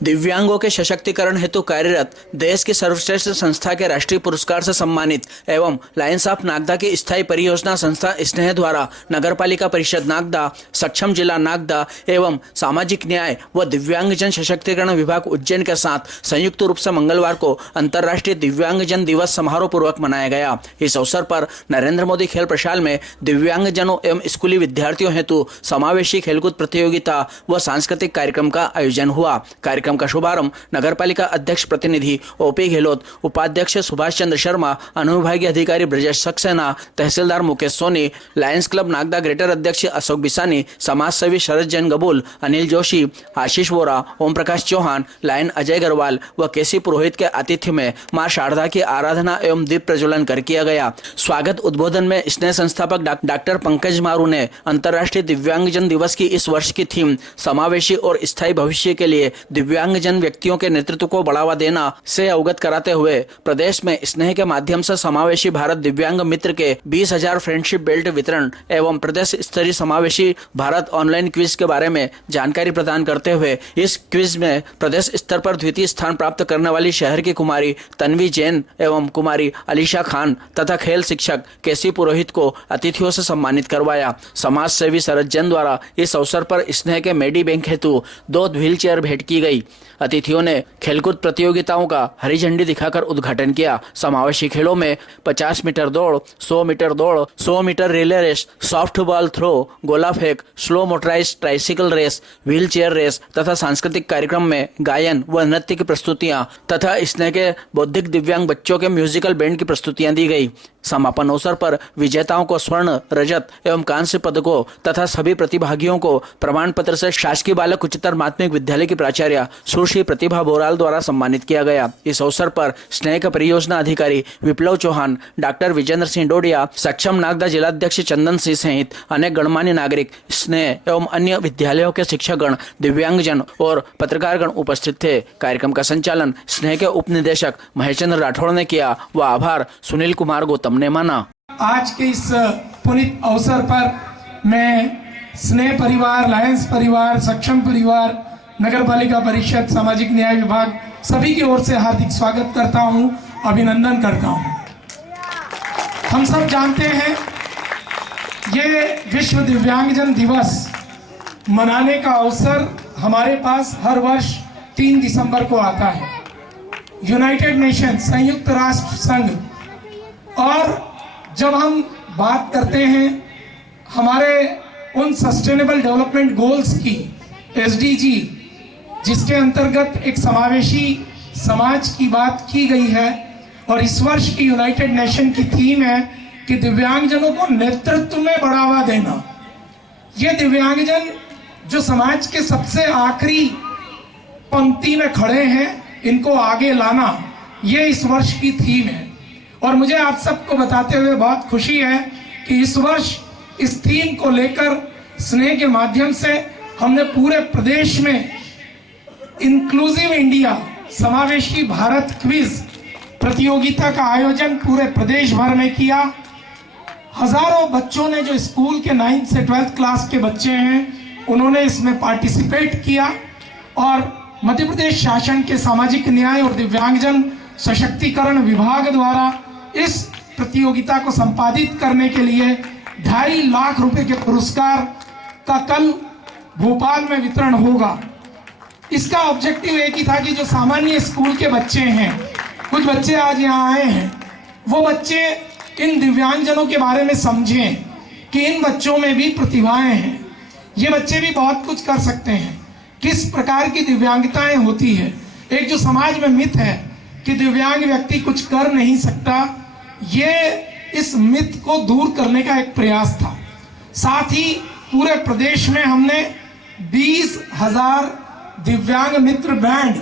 दिव्यांगों के सशक्तिकरण हेतु कार्यरत देश की सर्वश्रेष्ठ संस्था के राष्ट्रीय पुरस्कार से सम्मानित एवं लायंस ऑफ नागदा की स्थायी परियोजना संस्था स्नेह द्वारा नगरपालिका परिषद नागदा, सक्षम जिला नागदा एवं सामाजिक न्याय व दिव्यांगजन सशक्तिकरण विभाग उज्जैन के साथ संयुक्त रूप से मंगलवार को अंतर्राष्ट्रीय दिव्यांगजन दिवस समारोह पूर्वक मनाया गया। इस अवसर पर नरेंद्र मोदी खेल प्रशाल में दिव्यांगजनों एवं स्कूली विद्यार्थियों हेतु समावेशी खेलकूद प्रतियोगिता व सांस्कृतिक कार्यक्रम का आयोजन हुआ। कार्यक्रम का शुभारंभ नगरपालिका अध्यक्ष प्रतिनिधि ओपी गहलोत, उपाध्यक्ष सुभाष चंद्र शर्मा, अनुविभागीय अधिकारी ब्रजेश सक्सेना, तहसीलदार Mukesh Soni, Lions Club Nagda Greater अध्यक्ष अशोक बिसानी, समाजसेवी शरद जैन गबूल, अनिल जोशी, आशीष वोरा, ओम प्रकाश चौहान, लायन अजय अग्रवाल व केसी पुरोहित के आतिथ्य में मां शारदा की आराधना एवं दीप प्रज्वलन कर किया गया। स्वागत उद्बोधन में स्नेह संस्थापक डॉक्टर पंकज मारू ने अंतर्राष्ट्रीय दिव्यांगजन दिवस की इस वर्ष की थीम समावेशी और स्थायी भविष्य के लिए दिव्यांगजन व्यक्तियों के नेतृत्व को बढ़ावा देना से अवगत कराते हुए प्रदेश में स्नेह के माध्यम से समावेशी भारत दिव्यांग मित्र के 20,000 फ्रेंडशिप बेल्ट वितरण एवं प्रदेश स्तरीय समावेशी भारत ऑनलाइन क्विज के बारे में जानकारी प्रदान करते हुए इस क्विज में प्रदेश स्तर पर द्वितीय स्थान प्राप्त करने वाली शहर की कुमारी तन्वी जैन एवं कुमारी अलीशा खान तथा खेल शिक्षक केसी पुरोहित को अतिथियों से सम्मानित करवाया। समाज सेवी शरद जैन द्वारा इस अवसर पर स्नेह के मेडी बैंक हेतु 2 व्हील चेयर भेंट की गई। अतिथियों ने खेलकूद प्रतियोगिताओं का हरी झंडी दिखाकर उद्घाटन किया। समावेशी खेलों में 50 मीटर दौड़, 100 मीटर दौड़, 100 metre relay race, soft ball throw, गोला फेंक, slow motorize tricycle race, wheel chair race तथा सांस्कृतिक कार्यक्रम में गायन व नृत्य की प्रस्तुतियां तथा स्नेह के बौद्धिक दिव्यांग बच्चों के म्यूजिकल बैंड की प्रस्तुतियां दी गई। समापन अवसर पर विजेताओं को स्वर्ण, रजत एवं कांस्य पदकों तथा सभी प्रतिभागियों को प्रमाण पत्र से शासकीय बालक उच्चतर माध्यमिक विद्यालय की प्राचार्य सुश्री प्रतिभा बोराल द्वारा सम्मानित किया गया। इस अवसर पर स्नेह के परियोजना अधिकारी विप्लव चौहान, डॉक्टर विजेंद्र सिंह डोडिया, सक्षम नागदा जिलाध्यक्ष चंदन सिंह सहित अनेक गणमान्य नागरिक, स्नेह एवं अन्य विद्यालयों के शिक्षकगण, दिव्यांगजन और पत्रकारगण उपस्थित थे। कार्यक्रम का संचालन स्नेह के उप निदेशक महेशचंद्र राठौड़ ने किया व आभार सुनील कुमार गौतम ने माना। आज के इस पुनीत अवसर पर मैं स्नेह परिवार, लायंस परिवार, सक्षम परिवार, नगरपालिका परिषद, सामाजिक न्याय विभाग सभी की ओर से हार्दिक स्वागत करता हूं, अभिनंदन करता हूं। हम सब जानते हैं ये विश्व दिव्यांगजन दिवस मनाने का अवसर हमारे पास हर वर्ष 3 दिसंबर को आता है। यूनाइटेड नेशन, संयुक्त राष्ट्र संघ, और जब हम बात करते हैं हमारे उन सस्टेनेबल डेवलपमेंट गोल्स की, SDG, जिसके अंतर्गत एक समावेशी समाज की बात की गई है, और इस वर्ष की यूनाइटेड नेशन की थीम है कि दिव्यांगजनों को नेतृत्व में बढ़ावा देना। ये दिव्यांगजन जो समाज के सबसे आखिरी पंक्ति में खड़े हैं, इनको आगे लाना, ये इस वर्ष की थीम है। और मुझे आप सबको बताते हुए बहुत खुशी है कि इस वर्ष इस थीम को लेकर स्नेह के माध्यम से हमने पूरे प्रदेश में इंक्लूसिव इंडिया, समावेशी भारत क्विज प्रतियोगिता का आयोजन पूरे प्रदेश भर में किया। हजारों बच्चों ने, जो स्कूल के 9th से 12th क्लास के बच्चे हैं, उन्होंने इसमें पार्टिसिपेट किया। और मध्य प्रदेश शासन के सामाजिक न्याय और दिव्यांगजन सशक्तिकरण विभाग द्वारा इस प्रतियोगिता को संपादित करने के लिए 2.5 लाख रुपए के पुरस्कार का कल भोपाल में वितरण होगा। इसका ऑब्जेक्टिव एक ही था कि जो सामान्य स्कूल के बच्चे हैं, कुछ बच्चे आज यहाँ आए हैं, वो बच्चे इन दिव्यांगजनों के बारे में समझें कि इन बच्चों में भी प्रतिभाएं हैं, ये बच्चे भी बहुत कुछ कर सकते हैं, किस प्रकार की दिव्यांगताएं होती है। एक जो समाज में मिथ है कि दिव्यांग व्यक्ति कुछ कर नहीं सकता, ये इस मिथ को दूर करने का एक प्रयास था। साथ ही पूरे प्रदेश में हमने 20,000 दिव्यांग मित्र बैंड,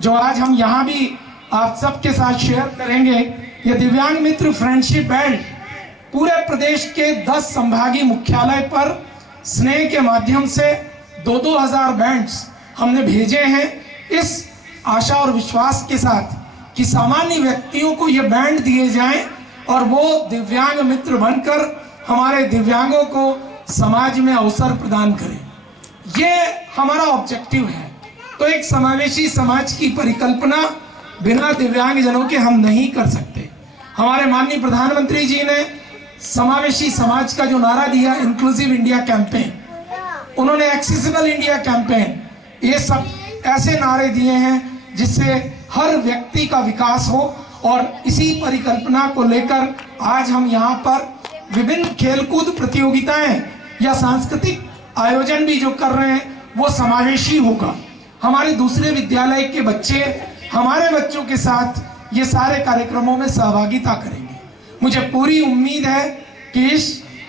जो आज हम यहाँ भी आप सबके साथ शेयर करेंगे, ये दिव्यांग मित्र फ्रेंडशिप बैंड पूरे प्रदेश के 10 संभागीय मुख्यालय पर स्नेह के माध्यम से 2,000 बैंड्स हमने भेजे हैं, इस आशा और विश्वास के साथ कि सामान्य व्यक्तियों को ये बैंड दिए जाएं और वो दिव्यांग मित्र बनकर हमारे दिव्यांगों को समाज में अवसर प्रदान करें। ये हमारा ऑब्जेक्टिव है। तो एक समावेशी समाज की परिकल्पना बिना दिव्यांगजनों के हम नहीं कर सकते। हमारे माननीय प्रधानमंत्री जी ने समावेशी समाज का जो नारा दिया, इंक्लूसिव इंडिया कैंपेन, उन्होंने एक्सेसिबल इंडिया कैंपेन, ये सब ऐसे नारे दिए हैं जिससे हर व्यक्ति का विकास हो। और इसी परिकल्पना को लेकर आज हम यहाँ पर विभिन्न खेलकूद प्रतियोगिताएं या सांस्कृतिक आयोजन भी जो कर रहे हैं वो समावेशी होगा। हमारे दूसरे विद्यालय के बच्चे हमारे बच्चों के साथ ये सारे कार्यक्रमों में सहभागिता करेंगे। मुझे पूरी उम्मीद है कि इस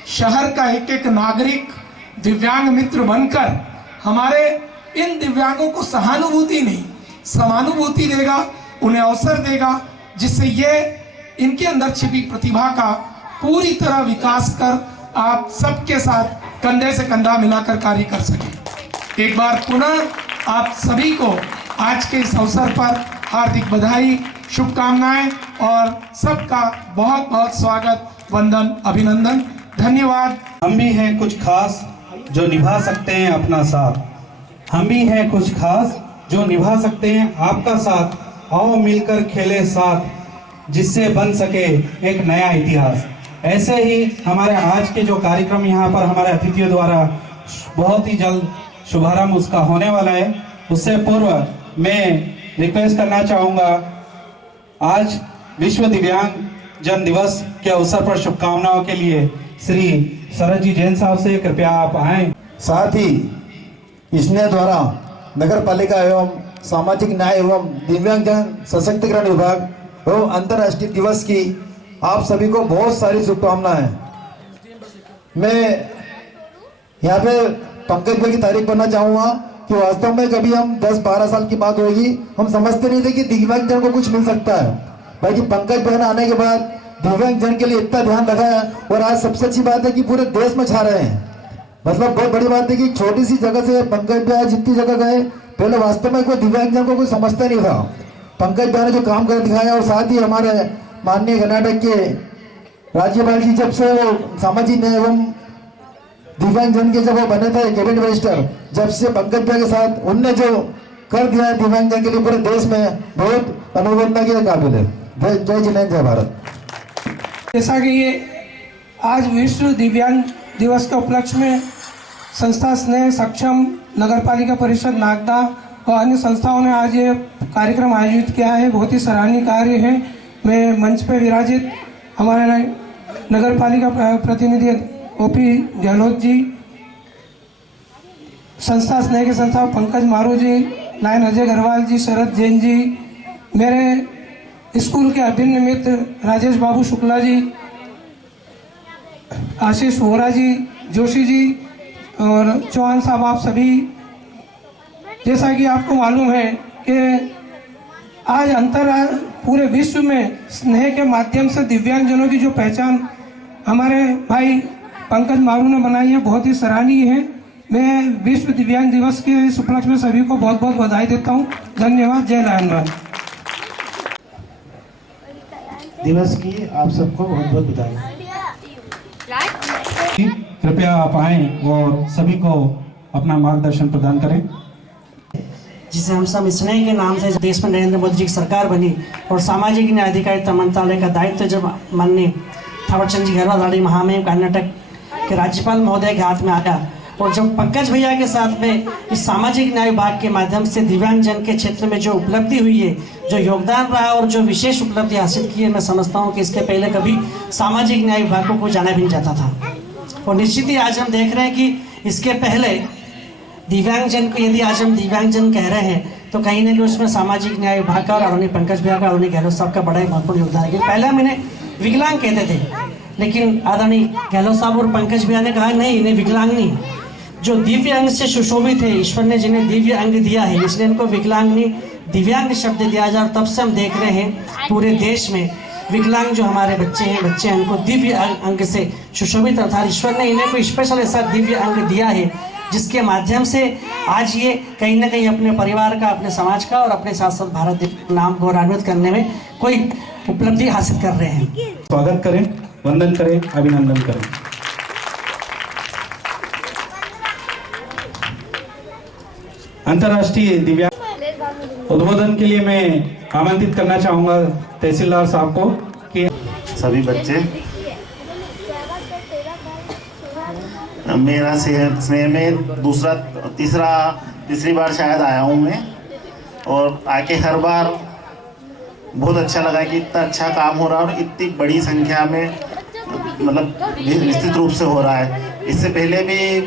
शहर का एक एक नागरिक दिव्यांग मित्र बनकर हमारे इन दिव्यांगों को सहानुभूति नहीं समानुभूति देगा, उन्हें अवसर देगा, जिससे ये इनके अंदर छिपी प्रतिभा का पूरी तरह विकास कर आप सबके साथ कंधे से कंधा मिलाकर कार्य कर सकें। एक बार पुनः आप सभी को आज के इस अवसर पर हार्दिक बधाई, शुभकामनाएं और सबका बहुत बहुत स्वागत, वंदन, अभिनंदन, धन्यवाद। हम भी हैं कुछ खास जो निभा सकते हैं अपना साथ। हम भी हैं कुछ खास जो निभा सकते हैं आपका साथ। आओ मिलकर खेले साथ, जिससे बन सके एक नया इतिहास। ऐसे ही हमारे आज के जो कार्यक्रम यहाँ पर हमारे अतिथियों द्वारा बहुत ही जल्द शुभारंभ उसका होने वाला है, उससे पूर्व मैं रिक्वेस्ट करना चाहूँगा, आज विश्व दिव्यांग जन दिवस के अवसर पर शुभकामनाओं के लिए श्री शरद जी जैन साहब से कृपया आप आएँ। साथ ही स्नेह द्वारा नगर पालिका एवं सामाजिक न्याय एवं दिव्यांगजन सशक्तिकरण विभाग एवं अंतर्राष्ट्रीय दिवस की आप सभी को बहुत सारी शुभकामनाएं। मैं यहाँ पे पंकज भाई की तारीफ करना चाहूँगा कि वास्तव में कभी हम 10-12 साल की बात होगी, हम समझते नहीं थे कि दिव्यांगजन को कुछ मिल सकता है। भाई पंकज भाई आने के बाद दिव्यांगजन के लिए इतना ध्यान रखा है और आज सबसे अच्छी बात है कि पूरे देश में छा रहे हैं। मतलब बहुत बड़ी बात है कि छोटी सी जगह से पंकज भाई जितनी जगह गए, पहले वास्तव में कोई दिव्यांगजन को कोई समझता नहीं था। पंकज भाई ने जो काम कर दिखाया, और साथ ही हमारे माननीय कर्नाटक के राज्यपाल जी जब से सामाजिक न्याय एवं दिव्यांगजन के जब वो बने थे कैबिनेट मिनिस्टर, जब से पंकज भाई के साथ उनने जो कर दिया है दिव्यांगजन के लिए पूरे देश में, बहुत अनुमोदना के काबिल है। जय जिनेन्द्र, जय भारत। जैसा कि ये आज विश्व दिव्यांग दिवस के उपलक्ष्य में संस्था स्नेह सक्षम, नगर पालिका परिषद नागदा और अन्य संस्थाओं ने आज ये कार्यक्रम आयोजित किया है, बहुत ही सराहनीय कार्य है। मैं मंच पर विराजित हमारे नगर पालिका प्रतिनिधि ओपी गहलोत जी, संस्था स्नेह के संस्था पंकज मारू जी, नायन अजय अग्रवाल जी, शरद जैन जी, मेरे स्कूल के अभिन्न मित्र राजेश बाबू शुक्ला जी, आशीष वोरा जी, जोशी जी और चौहान साहब, आप सभी, जैसा कि आपको मालूम है कि आज पूरे विश्व में स्नेह के माध्यम से दिव्यांगजनों की जो पहचान हमारे भाई पंकज मारू ने बनाई है, बहुत ही सराहनीय है। मैं विश्व दिव्यांग दिवस के इस उपलक्ष्य में सभी को बहुत बहुत बधाई देता हूँ। धन्यवाद। जय लायनवाल दिवस की आप सबको बहुत बहुत बधाई। कृपया आप आएं और सभी को अपना मार्गदर्शन प्रदान करें। जिसे हम सब स्नेह के नाम से देश में नरेंद्र मोदी जी की सरकार बनी और सामाजिक न्याय अधिकारिता मंत्रालय का दायित्व जब माननीय थावरचंद जी गहलोत महामहिम कर्नाटक के राज्यपाल महोदय के हाथ में आया, और जब पंकज भैया के साथ में इस सामाजिक न्याय विभाग के माध्यम से दिव्यांगजन के क्षेत्र में जो उपलब्धि हुई है, जो योगदान रहा और जो विशेष उपलब्धि हासिल की है, मैं समझता हूँ कि इसके पहले कभी सामाजिक न्याय विभाग को कोई जाना भी नहीं जाता था। और निश्चित ही आज हम देख रहे हैं कि इसके पहले दिव्यांगजन को, यदि आज हम दिव्यांगजन कह रहे हैं तो कहीं ना कहीं उसमें सामाजिक न्याय विभाग का और आदरणीय पंकज भैया का, आदरणीय गहलोत साहब का बड़ा ही महत्वपूर्ण योगदान है। पहले हम इन्हें विकलांग कहते थे, लेकिन आदरणीय गहलोत साहब और पंकज भैया ने कहा नहीं, इन्हें विकलांग नहीं, जो दिव्य अंग से सुशोभित है, ईश्वर ने जिन्हें दिव्य अंग दिया है, इसलिए इनको विकलांग नहीं दिव्यांग शब्द दिया जाए। तब से हम देख रहे हैं पूरे देश में विकलांग जो हमारे बच्चे हैं उनको दिव्य अंग से सुशोभित, अर्थात ईश्वर ने इन्हें कोई स्पेशल ऐसा दिव्य अंग दिया है जिसके माध्यम से आज ये कहीं ना कहीं अपने परिवार का, अपने समाज का और अपने साथ साथ भारत के नाम गौरवान्वित करने में कोई उपलब्धि हासिल कर रहे हैं। स्वागत करें, वंदन करें, अभिनंदन करें। अंतर्राष्ट्रीय दिव्यांग उद्बोधन के लिए मैं आमंत्रित करना चाहूँगा तहसीलदार साहब को कि सभी बच्चे, मेरा स्नेह में तीसरी बार शायद आया हूँ मैं, और आके हर बार बहुत अच्छा लगा कि इतना अच्छा काम हो रहा है और इतनी बड़ी संख्या में मतलब विस्तृत रूप से हो रहा है। इससे पहले भी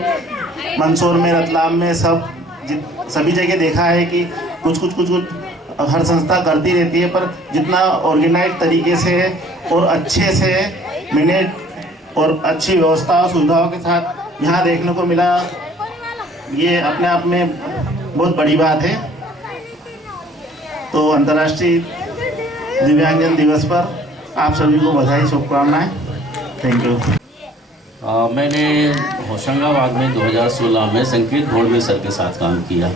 मंदसौर में, रतलाम में सभी जगह देखा है कि कुछ हर संस्था करती रहती है, पर जितना ऑर्गेनाइज तरीके से और अच्छे से मैनेज और अच्छी व्यवस्था और सुविधाओं के साथ यहाँ देखने को मिला, ये अपने आप में बहुत बड़ी बात है। तो अंतर्राष्ट्रीय दिव्यांगजन दिवस पर आप सभी को बधाई, शुभकामनाएं। Thank you. मैंने होशंगाबाद में 2016 में संकेत भोड़वे सर के साथ काम किया।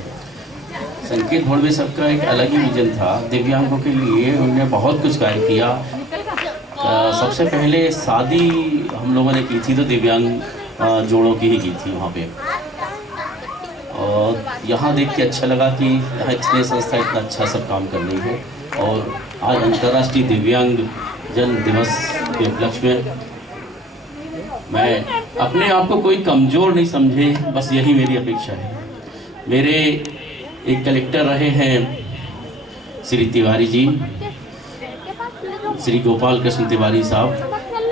संकेत भोड़वे सर का एक अलग ही विजन था दिव्यांगों के लिए, उन्होंने बहुत कुछ कार्य किया। सबसे पहले शादी हम लोगों ने की थी तो दिव्यांग जोड़ों की ही की थी वहाँ पे, और यहाँ देख के अच्छा लगा कि यहाँ इतने संस्था इतना अच्छा सब काम कर रही है। और आज अंतर्राष्ट्रीय दिव्यांग जन दिवस के उपलक्ष्य में मैं अपने आप को कोई कमज़ोर नहीं समझे, बस यही मेरी अपेक्षा है। मेरे एक कलेक्टर रहे हैं श्री तिवारी जी, श्री गोपाल कृष्ण तिवारी साहब,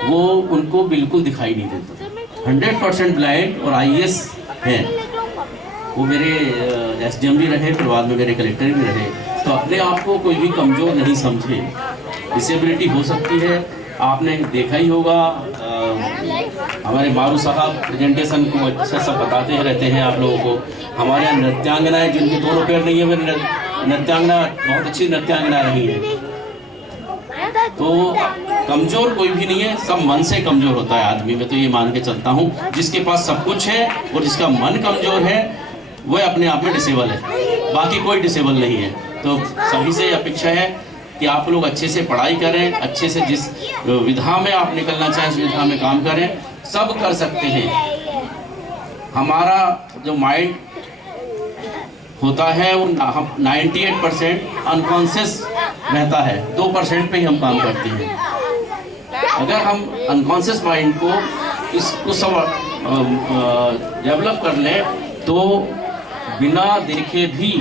वो उनको बिल्कुल दिखाई नहीं देता, 100% ब्लाइंड और IAS हैं। वो मेरे SDM भी रहे, फिर बाद में मेरे कलेक्टर भी रहे। तो अपने आप को कोई भी कमज़ोर नहीं समझे, डिसेबिलिटी हो सकती है। आपने देखा ही होगा हमारे मारू साहब प्रेजेंटेशन को अच्छा सा बताते रहते हैं आप लोगों को। हमारे यहाँ नृत्यांगनाएँ जिनके दोनों पैर नहीं है, वे नृत्यांगना बहुत अच्छी नृत्यांगना रही है। तो कमज़ोर कोई भी नहीं है, सब मन से कमज़ोर होता है आदमी। मैं तो ये मान के चलता हूँ, जिसके पास सब कुछ है और जिसका मन कमज़ोर है वह अपने आप में डिसेबल है, बाकी कोई डिसेबल नहीं है। तो सभी से अपेक्षा है कि आप लोग अच्छे से पढ़ाई करें, अच्छे से जिस विधा में आप निकलना चाहें उस विधा में काम करें, सब कर सकते हैं। हमारा जो माइंड होता है वो 98% अनकॉन्शियस रहता है, 2% पे ही हम काम करते हैं। अगर हम अनकॉन्शियस माइंड को इसको सब डेवलप कर लें तो बिना देखे भी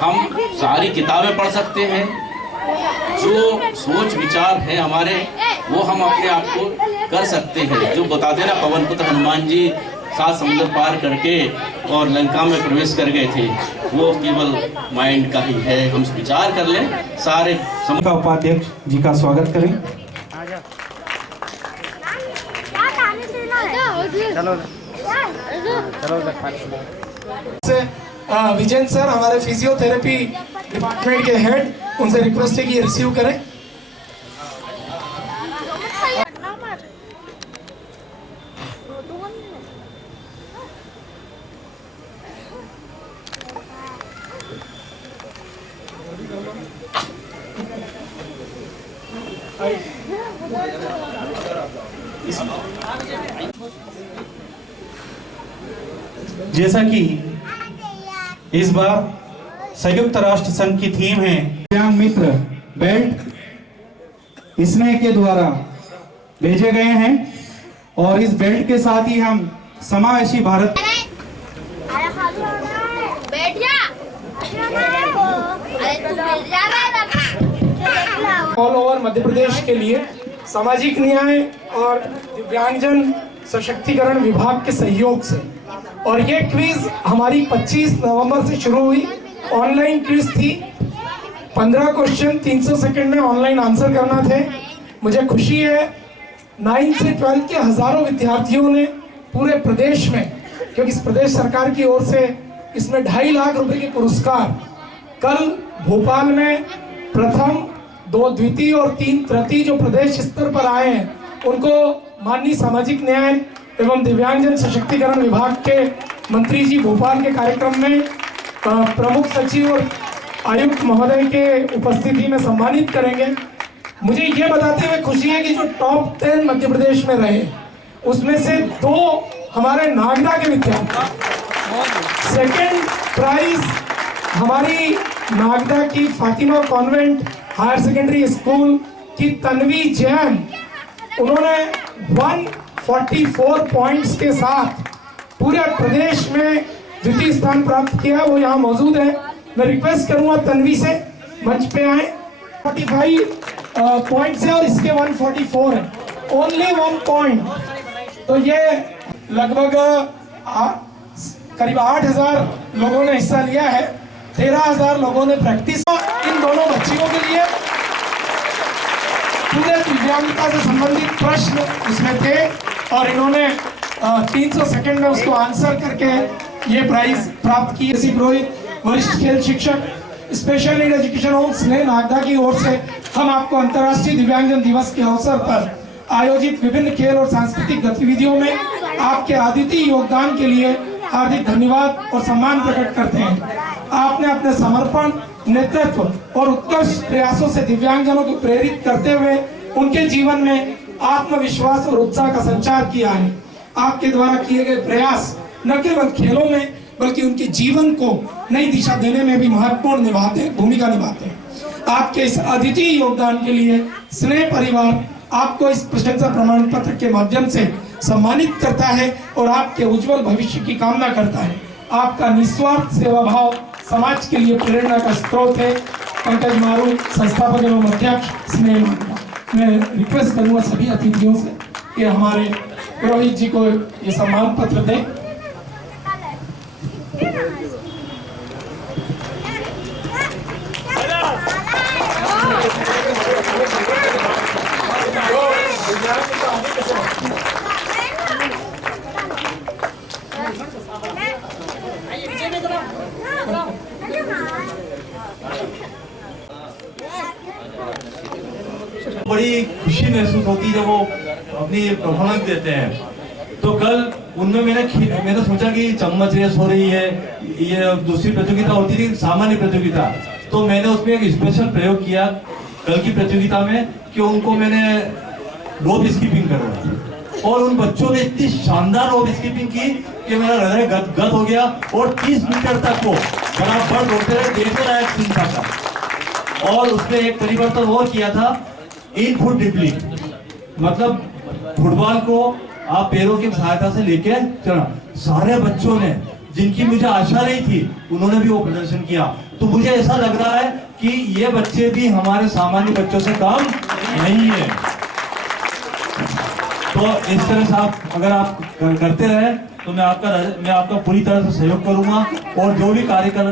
हम सारी किताबें पढ़ सकते हैं। जो सोच विचार है हमारे वो हम अपने आप को कर सकते हैं। जो बताते ना पवन पुत्र हनुमान जी 7 समुद्र पार करके और लंका में प्रवेश कर गए थे, वो केवल माइंड का ही है। हम विचार कर लें सारे का उपाध्यक्ष जी का स्वागत करें। विजय सर हमारे फिजियोथेरेपी डिपार्टमेंट के हेड, उनसे रिक्वेस्ट है कि ये रिसीव करें। जैसा कि इस बार संयुक्त राष्ट्र संघ की थीम है दिव्यांग मित्र बेल्ट स्नेह के द्वारा भेजे गए हैं, और इस बेल्ट के साथ ही हम समावेशी भारत ऑल ओवर मध्य प्रदेश के लिए सामाजिक न्याय और दिव्यांगजन सशक्तिकरण विभाग के सहयोग से, और ये क्विज हमारी 25 नवंबर से शुरू हुई। ऑनलाइन क्विज थी, 15 क्वेश्चन 300 सेकंड में ऑनलाइन आंसर करना थे। मुझे खुशी है 9 से 12 के हजारों विद्यार्थियों ने पूरे प्रदेश में, क्योंकि इस प्रदेश सरकार की ओर से इसमें 2.5 लाख रुपए के पुरस्कार, कल भोपाल में प्रथम, 2 द्वितीय और 3 तृतीय जो प्रदेश स्तर पर आए हैं उनको माननीय सामाजिक न्याय एवं दिव्यांगजन सशक्तिकरण विभाग के मंत्री जी भोपाल के कार्यक्रम में प्रमुख सचिव और आयुक्त महोदय के उपस्थिति में सम्मानित करेंगे। मुझे ये बताते हुए खुशी है कि जो टॉप 10 मध्य प्रदेश में रहे उसमें से 2 हमारे नागदा के विद्यार्थी, सेकंड प्राइज हमारी नागदा की Fatima convent higher secondary school की तन्वी जैन, उन्होंने 144 पॉइंट्स के साथ पूरे प्रदेश में द्वितीय स्थान प्राप्त किया। वो यहाँ मौजूद है। मैं रिक्वेस्ट करूंगा तन्वी से मंच पे आए। 45 पॉइंट्स है और इसके 144 है, ओनली 1 पॉइंट। तो ये लगभग करीब 8,000 लोगों ने हिस्सा लिया है, 13,000 लोगों ने प्रैक्टिस। इन दोनों बच्चियों के लिए पूरे दिव्यांगता से संबंधित प्रश्न उसमें थे और इन्होंने 300 सेकंड में उसको आंसर करके ये प्राइज प्राप्त की। श्री पुरोहित, वरिष्ठ खेल शिक्षक, स्पेशल नीड एजुकेशन होम स्नेह नागदा की ओर से हम आपको अंतर्राष्ट्रीय दिव्यांगजन दिवस के अवसर पर आयोजित विभिन्न खेल और सांस्कृतिक गतिविधियों में आपके अद्वितीय योगदान के लिए हार्दिक धन्यवाद और सम्मान प्रकट करते हैं। आपने अपने समर्पण, नेतृत्व और उत्कृष्ट प्रयासों से दिव्यांगजनों को प्रेरित करते हुए उनके जीवन में आत्मविश्वास और उत्साह का संचार किया है। आपके द्वारा किए गए प्रयास न केवल खेलों में बल्कि उनके जीवन को नई दिशा देने में भी महत्वपूर्ण भूमिका निभाते हैं। आपके इस अद्वितीय योगदान के लिए स्नेह परिवार आपको इस प्रशंसा प्रमाण पत्र के माध्यम से सम्मानित करता है और आपके उज्जवल भविष्य की कामना करता है। आपका निस्वार्थ सेवा भाव समाज के लिए प्रेरणा का स्रोत है। पंकज मारू, संस्थापक एवं अध्यक्ष स्नेह नागदा। मैं रिक्वेस्ट करूंगा सभी अतिथियों से कि हमारे पुरोहित जी को ये सम्मान पत्र दें। बड़ी खुशी महसूस होती है जब वो अपनी परफॉर्मेंस देते हैं। तो कल उनमें मैंने सोचा कि चम्मच रेस हो रही है, ये दूसरी प्रतियोगिता होती थी सामान्य प्रतियोगिता, तो मैंने उसमें एक स्पेशल प्रयोग किया कल की प्रतियोगिता में कि उनको मैंने रोप स्कीपिंग करवाई और उन बच्चों ने इतनी शानदार रोप स्कीपिंग की कि मेरा हृदय गद हो गया और 30 मीटर तक वो बराबर दौड़ते रहे, देखने लायक सीन था। और उसमें एक परिवर्तन और किया था, इनपुट ड्रिबलिंग, मतलब फुटबॉल को आप पैरों की सहायता से लेके चलना। सारे बच्चों ने, जिनकी मुझे आशा नहीं थी, उन्होंने भी वो प्रदर्शन किया। तो मुझे ऐसा लग रहा है कि ये बच्चे भी हमारे सामान्य बच्चों से कम नहीं है। तो इस तरह से अगर आप करते रहे तो मैं आपका पूरी तरह से सहयोग करूंगा और जो भी कार्यक्रम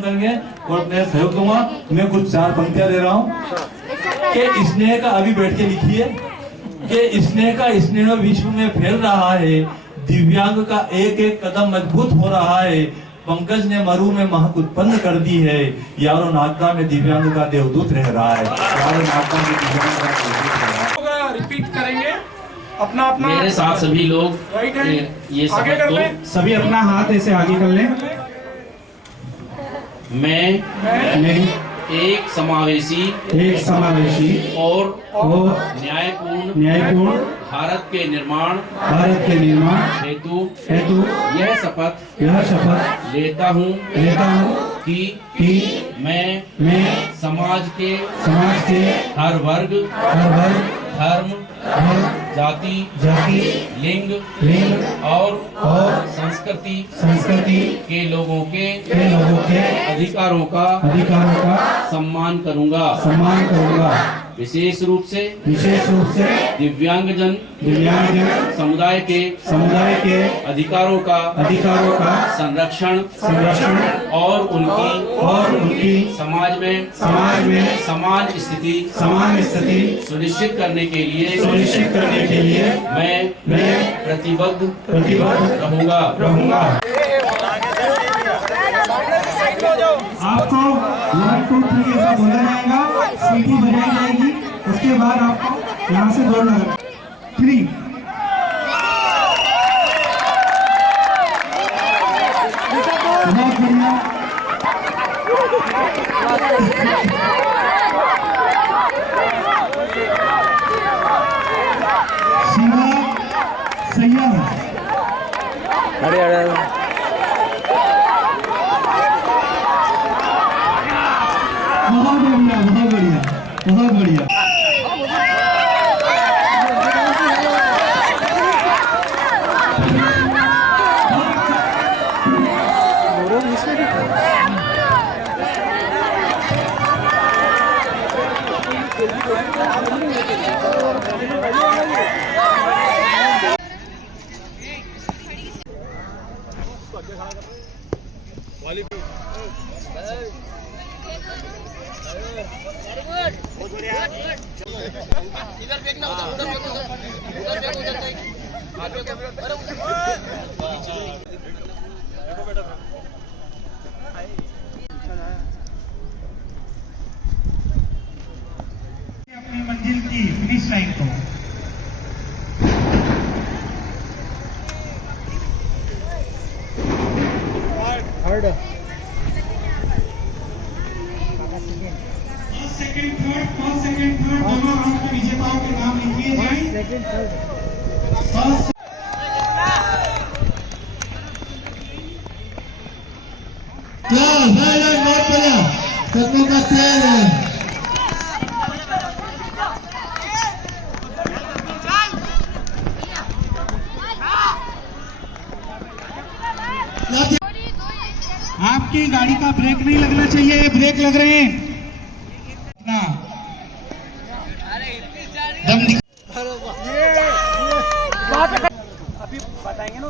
करेंगे और मैं सहयोग दूंगा। मैं कुछ 4 पंक्तियां दे रहा हूँ कि स्नेह का, अभी बैठ के लिखिए कि स्नेह का स्नेह विश्व में फैल रहा है, दिव्यांग का एक एक कदम मजबूत हो रहा है, पंकज ने मरु में महक उत्पन्न कर दी है, यारो नागदा में दिव्यांग का देवदूत रह रहा है, यारो नागदा में दिव्यांग का देवदूत रह रहा है। रिपीट करेंगे अपना मेरे साथ सभी लोग ये आगे कर लें, सभी अपना हाथ ऐसे आगे कर लें। मैं एक समावेशी और न्यायपूर्ण भारत के निर्माण हेतु यह शपथ लेता हूँ कि मैं समाज के हर वर्ग धर्म जाति लिंग और संस्कृति के लोगों के अधिकारों का सम्मान करूंगा। विशेष रूप से दिव्यांगजन समुदाय के अधिकारों का संरक्षण और उनकी समाज में समान स्थिति सुनिश्चित करने के लिए मैं प्रतिबद्ध रहूंगा। आपको 1 2 3 ऐसा बोला जाएगा, सीटी बजाई जाएगी, उसके बाद आपको यहाँ से दौड़ना है। 3 बहुत बढ़िया। शिवा सैयद बहुत बढ़िया, बहुत बढ़िया, बहुत बढ़िया। अपनी मंजिल की फिनिश लाइन को फर्स्ट सेकंड थर्ड दोनों राउंड के विजेताओं के नाम लिखिए जाए। आपकी गाड़ी का ब्रेक नहीं लगना चाहिए, ब्रेक लग रहे हैं। अभी बताएंगे ना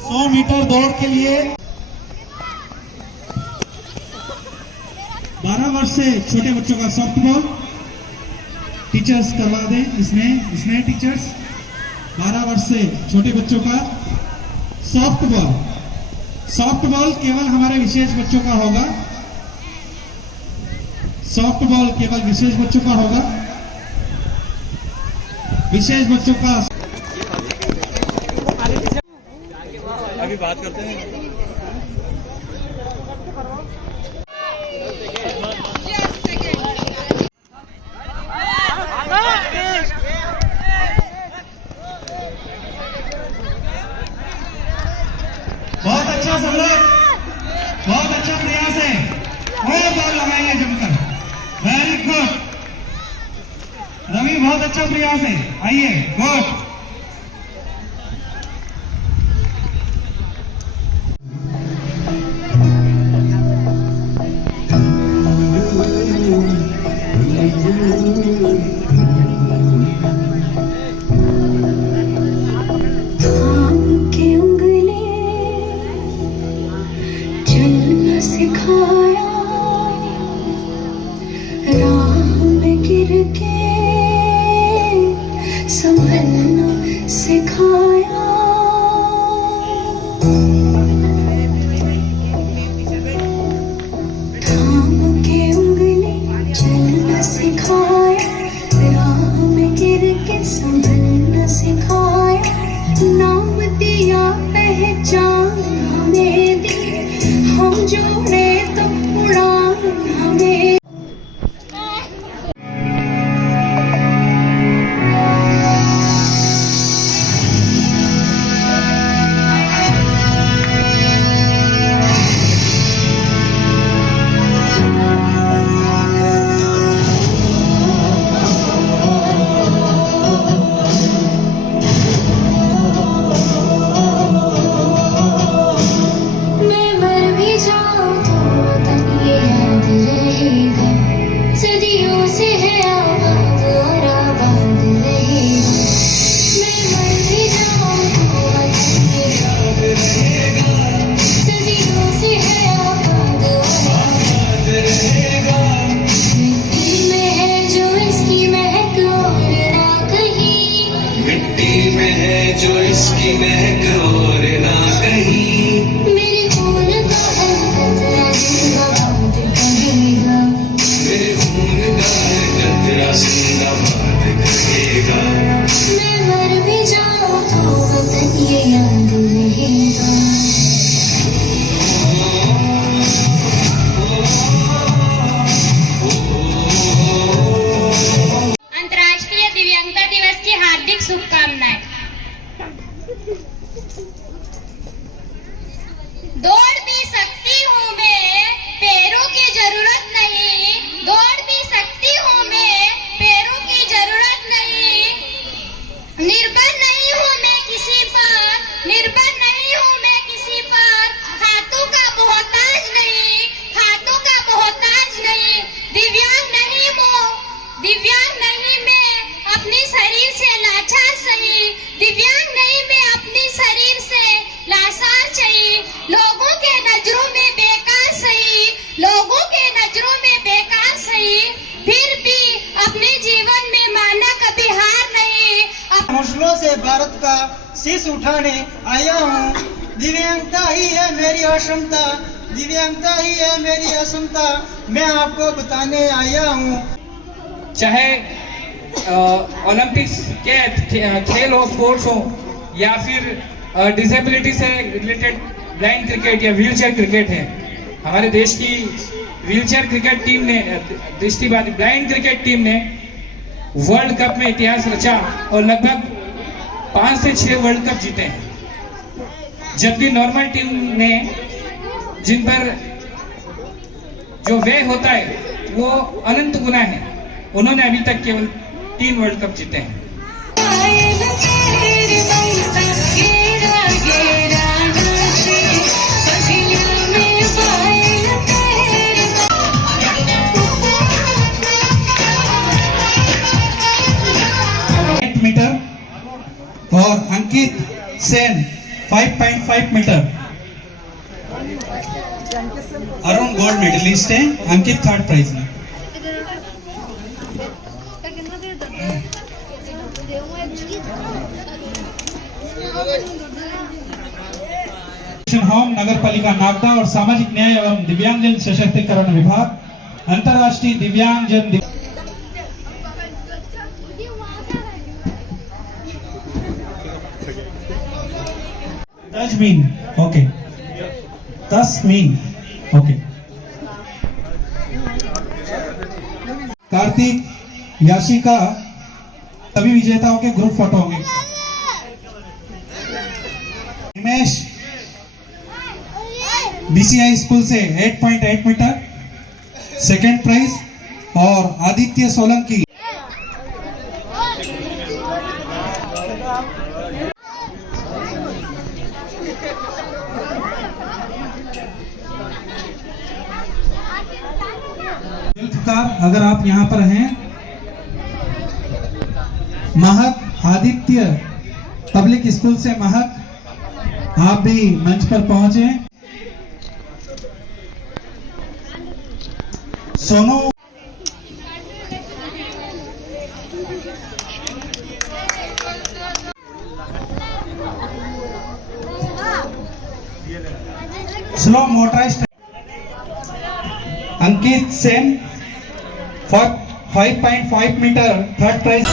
100 मीटर दौड़ के लिए 12 वर्ष से छोटे बच्चों का सॉफ्टबॉल टीचर्स करवा दें। इसमें टीचर्स 12 वर्ष से छोटे बच्चों का सॉफ्टबॉल केवल हमारे विशेष बच्चों का होगा। सॉफ्टबॉल केवल विशेष बच्चों का होगा। विशेष बच्चों का अभी बात करते हैं। बहुत अच्छा सब लोग, बहुत अच्छा प्रयास है। और बॉल लगाएंगे जमकर, वेरी गुड रवि, बहुत अच्छा प्रयास है। आइए, गुड। सिखाया राह में गिर के संभलना सिखाया। थाम के उंगली चलना सिखाया, राह में गिर के संभलना सिखाया। नाम दिया पहचान हमें दी, हम जोड़े तो उड़ान हमें। जो इसकी महक और ना कहीं, मेरे खून का है कतरा जिंदाबाद कहेगा, मेरे खून का है कतरा जिंदाबाद कहेगा। मैं मर भी जाऊं तो वतन ये याद रहेगा। अंतर्राष्ट्रीय दिव्यांगता दिवस की हार्दिक शुभकामनाएं। दौड़ भी सकती हूँ मैं, पैरों की जरूरत नहीं। दौड़ भी सकती हूँ मैं, पैरों की जरूरत नहीं। निर्भर नहीं हूँ मैं किसी पर, निर्भर नहीं हूँ मैं किसी पर। हाथों का मोहताज नहीं, हाथों का मोहताज नहीं। दिव्यांग नहीं मैं अपने शरीर से लाचार सही। दिव्यांग नहीं मैं अपने शरीर से लाचार चाहिए। लोगों के नजरों में बेकार सही, लोगों के नजरों में बेकार सही। फिर भी अपने जीवन में माना कभी हार नहीं। हौसलों से भारत का शीश उठाने आया हूँ। दिव्यांगता ही है मेरी अक्षमता, दिव्यांगता ही है मेरी असमता, मैं आपको बताने आया हूँ। चाहे ओलंपिक्स के खेल हो, स्पोर्ट्स हो, या फिर डिसेबिलिटी से रिलेटेड ब्लाइंड क्रिकेट या व्हीलचेयर क्रिकेट है। हमारे देश की व्हीलचेयर क्रिकेट टीम ने, दृष्टिबाधित ब्लाइंड क्रिकेट टीम ने वर्ल्ड कप में इतिहास रचा और लगभग 5 से 6 वर्ल्ड कप जीते हैं। जबकि नॉर्मल टीम ने, जिन पर जो व्यय होता है वो अनंत गुना है, उन्होंने अभी तक केवल 3 वर्ल्ड कप जीते हैं। मीटर और Ankit Sen 5.5 metre. Arun gold medalist है, अंकित 3rd प्राइज में। होम नगर पालिका नागदा और सामाजिक न्याय एवं दिव्यांगजन सशक्तिकरण विभाग, अंतर्राष्ट्रीय दिव्यांगजन okay 10 mean okay. Kartik, Yashika, सभी विजेताओं के ग्रुप फोटो होंगे। हिमेश बीसीआई स्कूल से 8.8 मीटर 2nd प्राइज, और आदित्य सोलंकी अगर आप यहाँ पर हैं, महक आदित्य पब्लिक स्कूल से महक, आप भी मंच पर पहुंचे। सोनू स्लो मोटराइज्ड, अंकित सेन 5.5 मीटर 3rd प्राइज।